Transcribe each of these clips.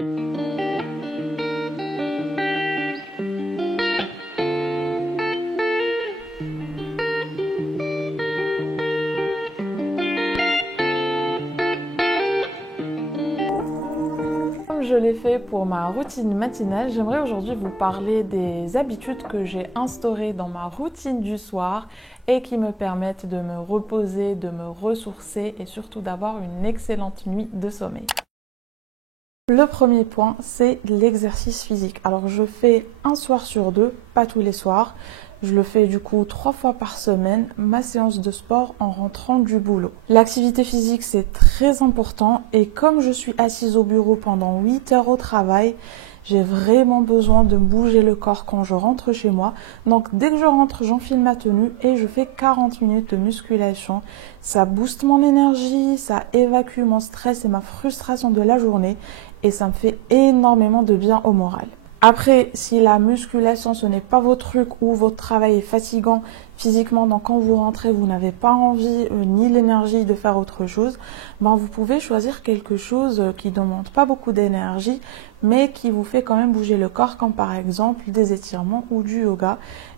Comme je l'ai fait pour ma routine matinale, j'aimerais aujourd'hui vous parler des habitudes que j'ai instaurées dans ma routine du soir et qui me permettent de me reposer, de me ressourcer et surtout d'avoir une excellente nuit de sommeil. Le premier point, c'est l'exercice physique. Alors je fais un soir sur deux, pas tous les soirs. Je le fais du coup 3 fois par semaine, ma séance de sport en rentrant du boulot. L'activité physique, c'est très important et comme je suis assise au bureau pendant 8 heures au travail, j'ai vraiment besoin de bouger le corps quand je rentre chez moi. Donc dès que je rentre, j'enfile ma tenue et je fais 40 minutes de musculation. Ça booste mon énergie, ça évacue mon stress et ma frustration de la journée et ça me fait énormément de bien au moral. Après, si la musculation ce n'est pas votre truc ou votre travail est fatigant physiquement, donc quand vous rentrez vous n'avez pas envie ni l'énergie de faire autre chose, vous pouvez choisir quelque chose qui ne demande pas beaucoup d'énergie mais qui vous fait quand même bouger le corps, comme par exemple des étirements ou du yoga,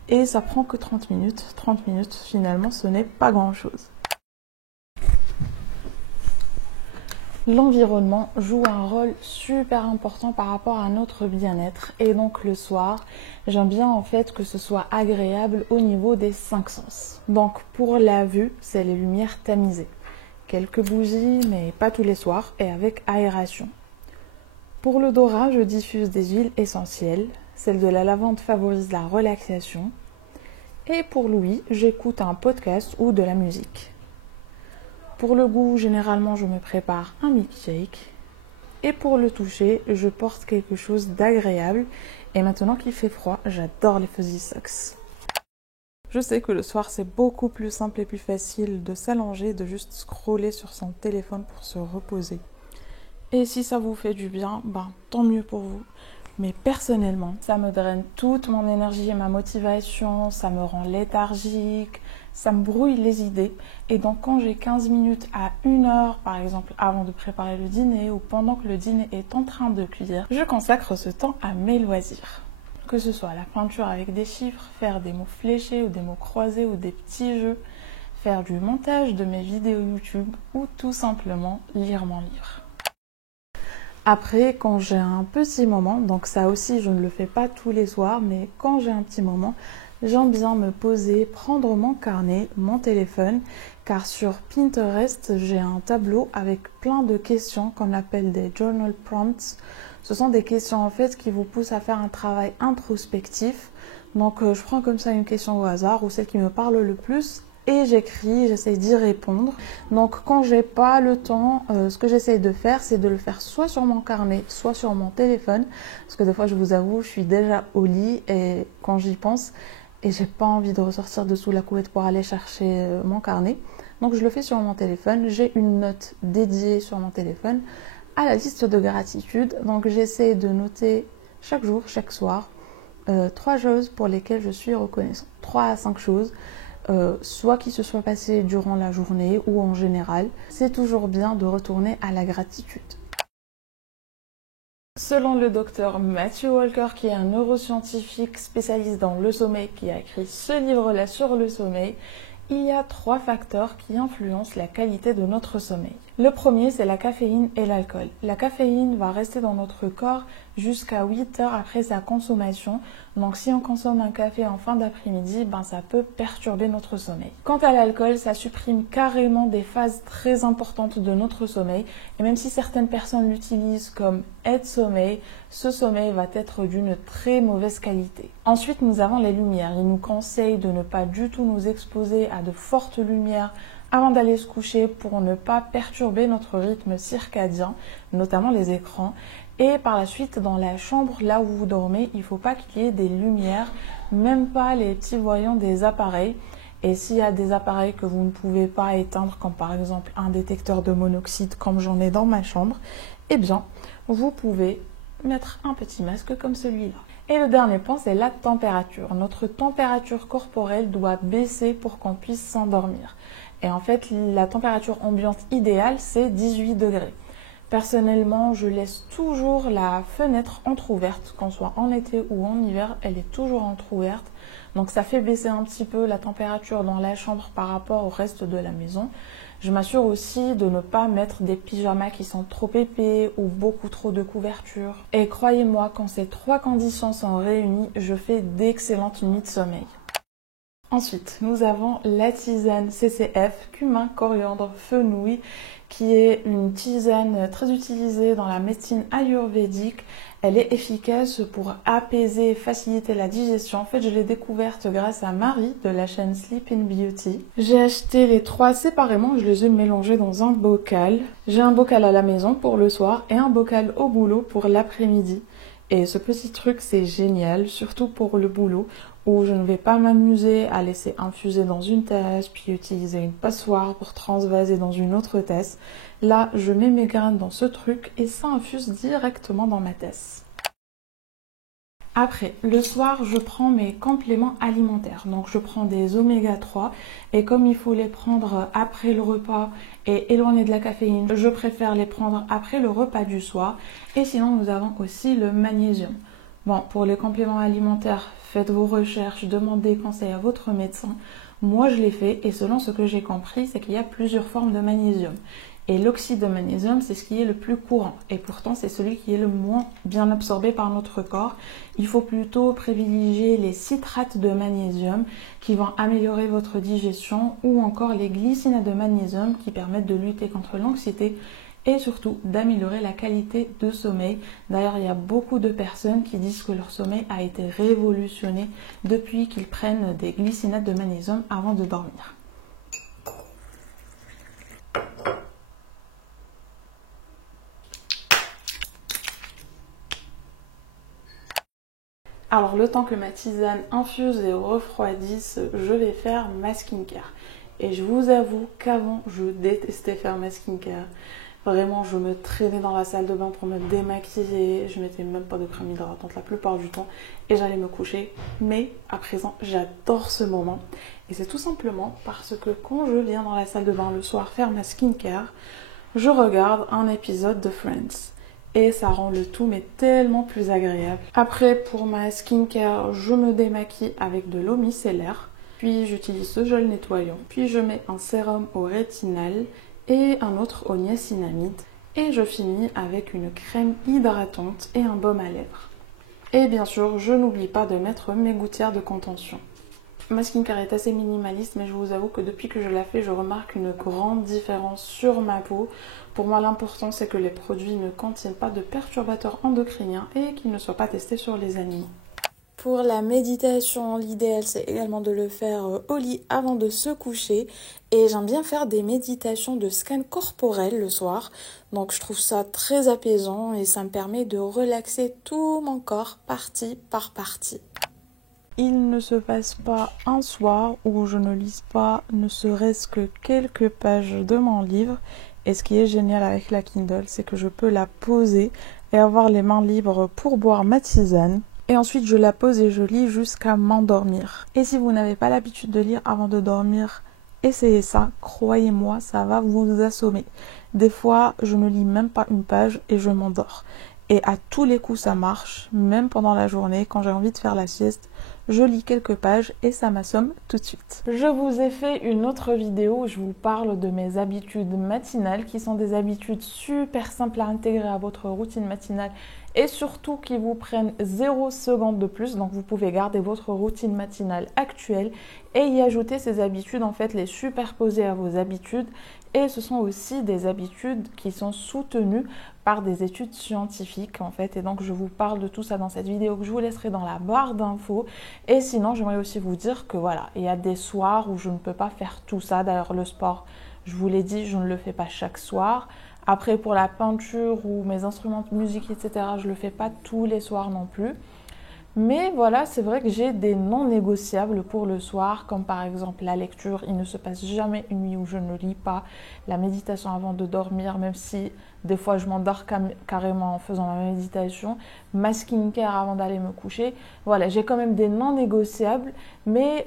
et ça prend que 30 minutes. 30 minutes finalement ce n'est pas grand chose. L'environnement joue un rôle super important par rapport à notre bien-être et donc le soir, j'aime bien en fait que ce soit agréable au niveau des 5 sens. Donc pour la vue, c'est les lumières tamisées. Quelques bougies, mais pas tous les soirs et avec aération. Pour l'odorat, je diffuse des huiles essentielles. Celle de la lavande favorise la relaxation. Et pour l'ouïe, j'écoute un podcast ou de la musique. Pour le goût, généralement, je me prépare un milkshake. Et pour le toucher, je porte quelque chose d'agréable. Et maintenant qu'il fait froid, j'adore les fuzzy socks. Je sais que le soir, c'est beaucoup plus simple et plus facile de s'allonger, de juste scroller sur son téléphone pour se reposer. Et si ça vous fait du bien, tant mieux pour vous. Mais personnellement, ça me draine toute mon énergie et ma motivation, ça me rend léthargique, ça me brouille les idées. Et donc quand j'ai 15 minutes à 1 heure, par exemple, avant de préparer le dîner ou pendant que le dîner est en train de cuire, je consacre ce temps à mes loisirs. Que ce soit la peinture avec des chiffres, faire des mots fléchés ou des mots croisés ou des petits jeux, faire du montage de mes vidéos YouTube ou tout simplement lire mon livre. Après, quand j'ai un petit moment, donc ça aussi je ne le fais pas tous les soirs, mais quand j'ai un petit moment, j'aime bien me poser, prendre mon carnet, mon téléphone, car sur Pinterest, j'ai un tableau avec plein de questions qu'on appelle des journal prompts. Ce sont des questions en fait qui vous poussent à faire un travail introspectif. Donc je prends comme ça une question au hasard ou celle qui me parle le plus. Et j'écris, j'essaye d'y répondre. Donc quand j'ai pas le temps, ce que j'essaye de faire, c'est de le faire soit sur mon carnet, soit sur mon téléphone. Parce que des fois, je vous avoue, je suis déjà au lit et quand j'y pense, et j'ai pas envie de ressortir de sous la couette pour aller chercher mon carnet. Donc je le fais sur mon téléphone. J'ai une note dédiée sur mon téléphone à la liste de gratitude. Donc j'essaie de noter chaque jour, chaque soir, 3 choses pour lesquelles je suis reconnaissante. 3 à 5 choses. Soit qui se soit passé durant la journée ou en général, c'est toujours bien de retourner à la gratitude. Selon le docteur Matthew Walker, qui est un neuroscientifique spécialiste dans le sommeil, qui a écrit ce livre-là sur le sommeil, il y a 3 facteurs qui influencent la qualité de notre sommeil. Le premier, c'est la caféine et l'alcool. La caféine va rester dans notre corps jusqu'à 8 heures après sa consommation. Donc si on consomme un café en fin d'après-midi, ça peut perturber notre sommeil. Quant à l'alcool, ça supprime carrément des phases très importantes de notre sommeil. Et même si certaines personnes l'utilisent comme aide-sommeil, ce sommeil va être d'une très mauvaise qualité. Ensuite, nous avons les lumières. Il nous conseille de ne pas du tout nous exposer à de fortes lumières avant d'aller se coucher pour ne pas perturber notre rythme circadien, notamment les écrans. Et par la suite, dans la chambre, là où vous dormez, il ne faut pas qu'il y ait des lumières, même pas les petits voyants des appareils. Et s'il y a des appareils que vous ne pouvez pas éteindre, comme par exemple un détecteur de monoxyde, comme j'en ai dans ma chambre, vous pouvez mettre un petit masque comme celui-là. Et le dernier point, c'est la température. Notre température corporelle doit baisser pour qu'on puisse s'endormir. Et en fait, la température ambiante idéale, c'est 18 degrés. Personnellement, je laisse toujours la fenêtre entrouverte, qu'on soit en été ou en hiver, elle est toujours entrouverte. Donc ça fait baisser un petit peu la température dans la chambre par rapport au reste de la maison. Je m'assure aussi de ne pas mettre des pyjamas qui sont trop épais ou beaucoup trop de couverture. Et croyez-moi, quand ces 3 conditions sont réunies, je fais d'excellentes nuits de sommeil. Ensuite, nous avons la tisane CCF, cumin, coriandre, fenouil, qui est une tisane très utilisée dans la médecine ayurvédique. Elle est efficace pour apaiser et faciliter la digestion. En fait, je l'ai découverte grâce à Marie de la chaîne Sleeping Beauty. J'ai acheté les 3 séparément, je les ai mélangés dans un bocal. J'ai un bocal à la maison pour le soir et un bocal au boulot pour l'après-midi. Et ce petit truc, c'est génial, surtout pour le boulot, où je ne vais pas m'amuser à laisser infuser dans une tasse, puis utiliser une passoire pour transvaser dans une autre tasse. Là, je mets mes graines dans ce truc et ça infuse directement dans ma tasse. Après, le soir, je prends mes compléments alimentaires. Donc, je prends des oméga 3 et comme il faut les prendre après le repas et éloigner de la caféine, je préfère les prendre après le repas du soir. Et sinon, nous avons aussi le magnésium. Bon, pour les compléments alimentaires, faites vos recherches, demandez conseil à votre médecin. Moi, je l'ai fait et selon ce que j'ai compris, c'est qu'il y a plusieurs formes de magnésium. Et l'oxyde de magnésium, c'est ce qui est le plus courant. Et pourtant, c'est celui qui est le moins bien absorbé par notre corps. Il faut plutôt privilégier les citrates de magnésium qui vont améliorer votre digestion ou encore les glycinates de magnésium qui permettent de lutter contre l'anxiété et surtout d'améliorer la qualité de sommeil. D'ailleurs, il y a beaucoup de personnes qui disent que leur sommeil a été révolutionné depuis qu'ils prennent des glycinates de magnésium avant de dormir. Alors le temps que ma tisane infuse et refroidisse, je vais faire ma skincare. Et je vous avoue qu'avant, je détestais faire ma skincare. Vraiment, je me traînais dans la salle de bain pour me démaquiller. Je mettais même pas de crème hydratante la plupart du temps. Et j'allais me coucher. Mais à présent, j'adore ce moment. Et c'est tout simplement parce que quand je viens dans la salle de bain le soir faire ma skincare, je regarde un épisode de Friends. Et ça rend le tout mais tellement plus agréable. Après, pour ma skincare, je me démaquille avec de l'eau micellaire. Puis j'utilise ce gel nettoyant. Puis je mets un sérum au rétinal et un autre au niacinamide. Et je finis avec une crème hydratante et un baume à lèvres. Et bien sûr, je n'oublie pas de mettre mes gouttières de contention. Ma skincare est assez minimaliste, mais je vous avoue que depuis que je la fais, je remarque une grande différence sur ma peau. Pour moi, l'important, c'est que les produits ne contiennent pas de perturbateurs endocriniens et qu'ils ne soient pas testés sur les animaux. Pour la méditation, l'idéal, c'est également de le faire au lit avant de se coucher. Et j'aime bien faire des méditations de scan corporel le soir. Donc, je trouve ça très apaisant et ça me permet de relaxer tout mon corps, partie par partie. Il ne se passe pas un soir où je ne lise pas ne serait-ce que quelques pages de mon livre. Et ce qui est génial avec la Kindle, c'est que je peux la poser et avoir les mains libres pour boire ma tisane. Et ensuite, je la pose et je lis jusqu'à m'endormir. Et si vous n'avez pas l'habitude de lire avant de dormir, essayez ça. Croyez-moi, ça va vous assommer. Des fois, je ne lis même pas une page et je m'endors. Et à tous les coups, ça marche. Même pendant la journée, quand j'ai envie de faire la sieste, je lis quelques pages et ça m'assomme tout de suite. Je vous ai fait une autre vidéo où je vous parle de mes habitudes matinales qui sont des habitudes super simples à intégrer à votre routine matinale et surtout qui vous prennent 0 seconde de plus. Donc vous pouvez garder votre routine matinale actuelle et y ajouter ces habitudes, en fait les superposer à vos habitudes. Et ce sont aussi des habitudes qui sont soutenues par des études scientifiques en fait. Et donc je vous parle de tout ça dans cette vidéo que je vous laisserai dans la barre d'infos. Et sinon j'aimerais aussi vous dire que voilà, il y a des soirs où je ne peux pas faire tout ça. D'ailleurs le sport, je vous l'ai dit, je ne le fais pas chaque soir. Après pour la peinture ou mes instruments de musique etc, je ne le fais pas tous les soirs non plus. Mais voilà, c'est vrai que j'ai des non négociables pour le soir, comme par exemple la lecture. Il ne se passe jamais une nuit où je ne lis pas. La méditation avant de dormir, même si des fois je m'endors carrément en faisant ma méditation. Ma skincare avant d'aller me coucher. Voilà, j'ai quand même des non négociables, mais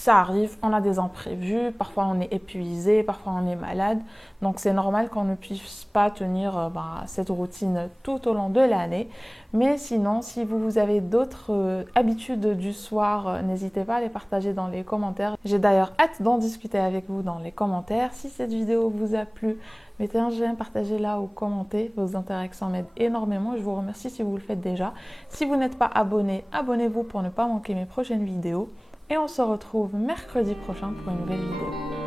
ça arrive, on a des imprévus, parfois on est épuisé, parfois on est malade. Donc c'est normal qu'on ne puisse pas tenir cette routine tout au long de l'année. Mais sinon, si vous avez d'autres habitudes du soir, n'hésitez pas à les partager dans les commentaires. J'ai d'ailleurs hâte d'en discuter avec vous dans les commentaires. Si cette vidéo vous a plu, mettez un j'aime, partagez-la ou commentez. Vos interactions m'aident énormément. Je vous remercie si vous le faites déjà. Si vous n'êtes pas abonné, abonnez-vous pour ne pas manquer mes prochaines vidéos. Et on se retrouve mercredi prochain pour une nouvelle vidéo.